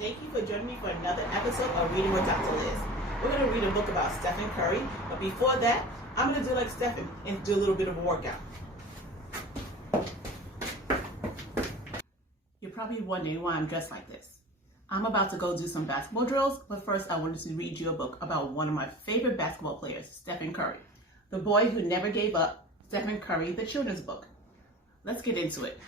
Thank you for joining me for another episode of Reading with Dr. Liz. We're going to read a book about Stephen Curry, but before that, I'm going to do like Stephen and do a little bit of a workout. You're probably wondering why I'm dressed like this. I'm about to go do some basketball drills, but first I wanted to read you a book about one of my favorite basketball players, Stephen Curry. The Boy Who Never Gave Up, Stephen Curry, the children's book. Let's get into it.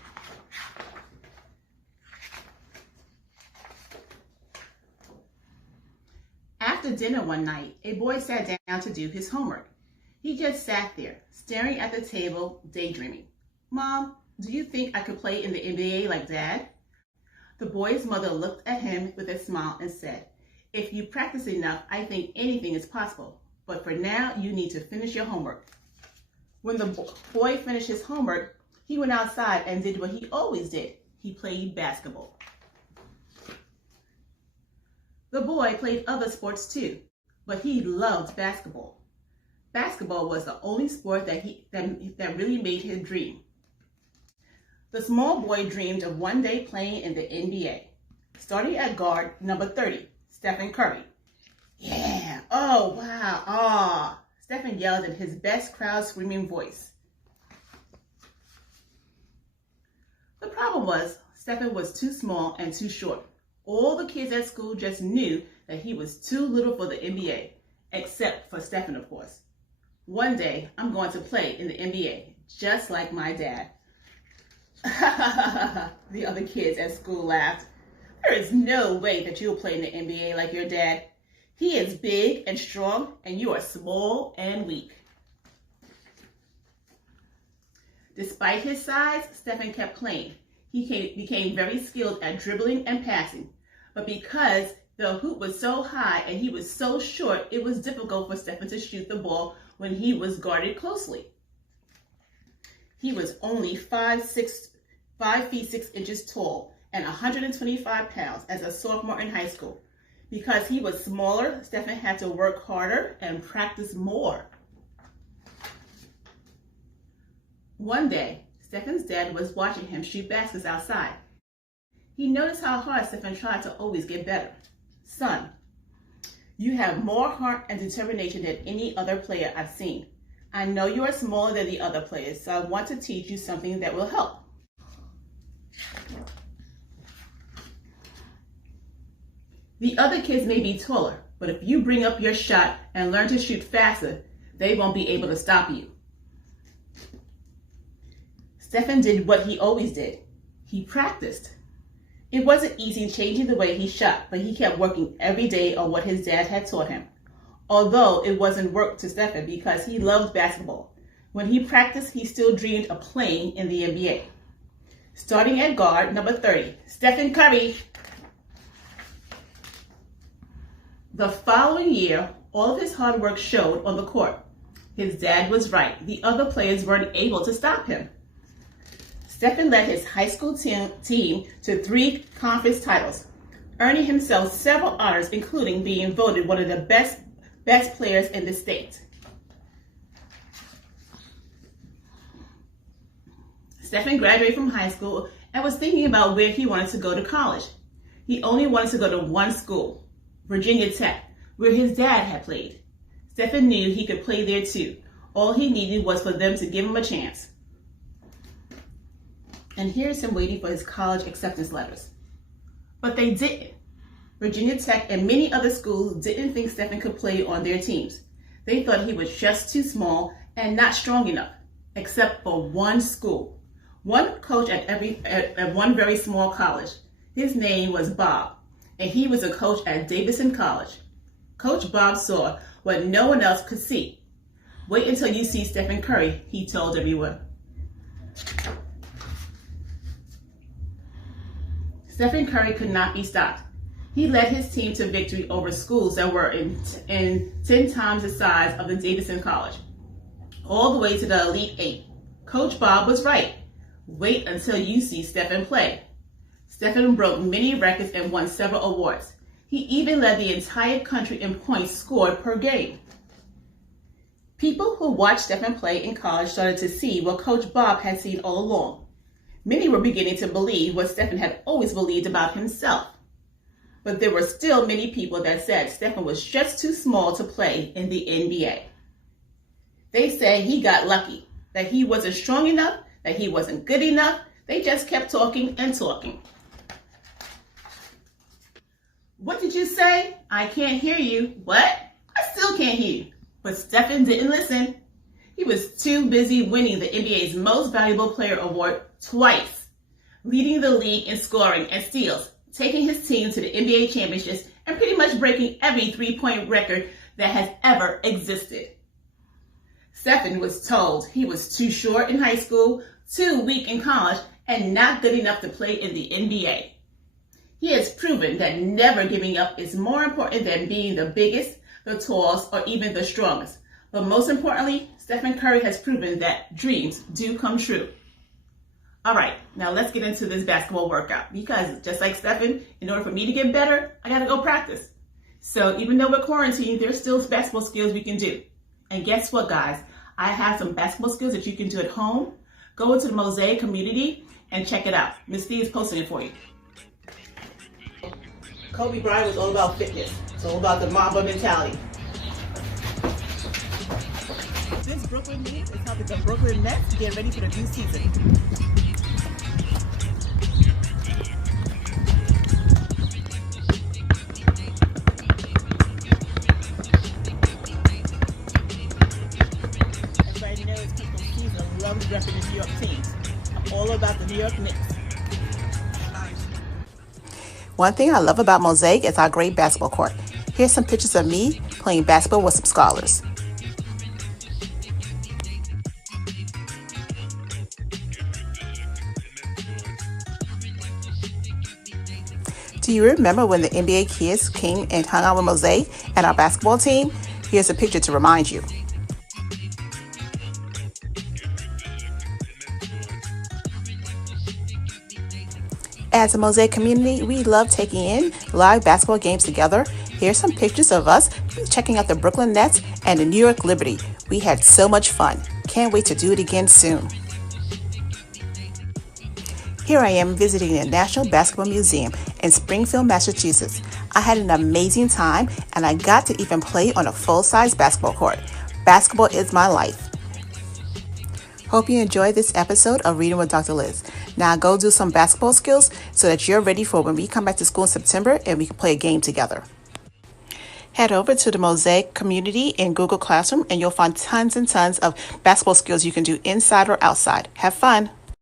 After dinner one night, a boy sat down to do his homework. He just sat there, staring at the table, daydreaming. "Mom, do you think I could play in the NBA like Dad?" The boy's mother looked at him with a smile and said, "If you practice enough, I think anything is possible. But for now, you need to finish your homework." When the boy finished his homework, he went outside and did what he always did. He played basketball. The boy played other sports too, but he loved basketball. Basketball was the only sport that really made him dream. The small boy dreamed of one day playing in the NBA. Starting at guard number 30, Stephen Curry. "Yeah, oh wow, ah," Stephen yelled in his best crowd screaming voice. The problem was, Stephen was too small and too short. All the kids at school just knew that he was too little for the NBA, except for Stephen, of course. "One day, I'm going to play in the NBA, just like my dad." The other kids at school laughed. "There is no way that you'll play in the NBA like your dad. He is big and strong, and you are small and weak." Despite his size, Stephen kept playing. He became very skilled at dribbling and passing. But because the hoop was so high and he was so short, it was difficult for Stephen to shoot the ball when he was guarded closely. He was only 5 feet 6 inches tall and 125 pounds as a sophomore in high school. Because he was smaller, Stephen had to work harder and practice more. One day, Stephen's dad was watching him shoot baskets outside. He noticed how hard Stephen tried to always get better. "Son, you have more heart and determination than any other player I've seen. I know you are smaller than the other players, so I want to teach you something that will help. The other kids may be taller, but if you bring up your shot and learn to shoot faster, they won't be able to stop you." Stephen did what he always did. He practiced. It wasn't easy changing the way he shot, but he kept working every day on what his dad had taught him. Although it wasn't work to Stephen because he loved basketball. When he practiced, he still dreamed of playing in the NBA. Starting at guard number 30, Stephen Curry. The following year, all of his hard work showed on the court. His dad was right. The other players weren't able to stop him. Stephen led his high school team to 3 conference titles, earning himself several honors, including being voted one of the best players in the state. Stephen graduated from high school and was thinking about where he wanted to go to college. He only wanted to go to one school, Virginia Tech, where his dad had played. Stephen knew he could play there too. All he needed was for them to give him a chance. And here's him waiting for his college acceptance letters. But they didn't. Virginia Tech and many other schools didn't think Stephen could play on their teams. They thought he was just too small and not strong enough, except for one school. One coach at one very small college. His name was Bob, and he was a coach at Davidson College. Coach Bob saw what no one else could see. "Wait until you see Stephen Curry," he told everyone. Stephen Curry could not be stopped. He led his team to victory over schools that were in 10 times the size of the Davidson College, all the way to the Elite 8. Coach Bob was right. Wait until you see Stephen play. Stephen broke many records and won several awards. He even led the entire country in points scored per game. People who watched Stephen play in college started to see what Coach Bob had seen all along. Many were beginning to believe what Stephen had always believed about himself. but there were still many people that said Stephen was just too small to play in the NBA. They say he got lucky, that he wasn't strong enough, that he wasn't good enough. They just kept talking and talking. What did you say? I can't hear you. What? I still can't hear you. But Stephen didn't listen. He was too busy winning the NBA's Most Valuable Player award twice, leading the league in scoring and steals, taking his team to the NBA championships, and pretty much breaking every three-point record that has ever existed. Stephen was told he was too short in high school, too weak in college, and not good enough to play in the NBA. He has proven that never giving up is more important than being the biggest, the tallest, or even the strongest. But most importantly, Stephen Curry has proven that dreams do come true. All right, now let's get into this basketball workout, because just like Stephen, in order for me to get better, I gotta go practice. So even though we're quarantined, there's still basketball skills we can do. And guess what, guys? I have some basketball skills that you can do at home. Go into the Mosaic community and check it out. Miss D is posting it for you. Kobe Bryant was all about fitness. It's all about the Mamba mentality. This Brooklyn Nets is helping the Brooklyn Nets get ready for the new season. Everybody knows people season loves repping the New York teams. I'm all about the New York Knicks. One thing I love about Mosaic is our great basketball court. Here's some pictures of me playing basketball with some scholars. Do you remember when the NBA kids came and hung out with Mosaic and our basketball team? Here's a picture to remind you. As a Mosaic community, we love taking in live basketball games together. Here's some pictures of us checking out the Brooklyn Nets and the New York Liberty. We had so much fun. Can't wait to do it again soon. Here I am visiting the National Basketball Museum in Springfield, Massachusetts. I had an amazing time and I got to even play on a full-size basketball court. Basketball is my life. Hope you enjoyed this episode of Reading with Dr. Liz. Now go do some basketball skills so that you're ready for when we come back to school in September and we can play a game together. Head over to the Mosaic community in Google Classroom and you'll find tons and tons of basketball skills you can do inside or outside. Have fun.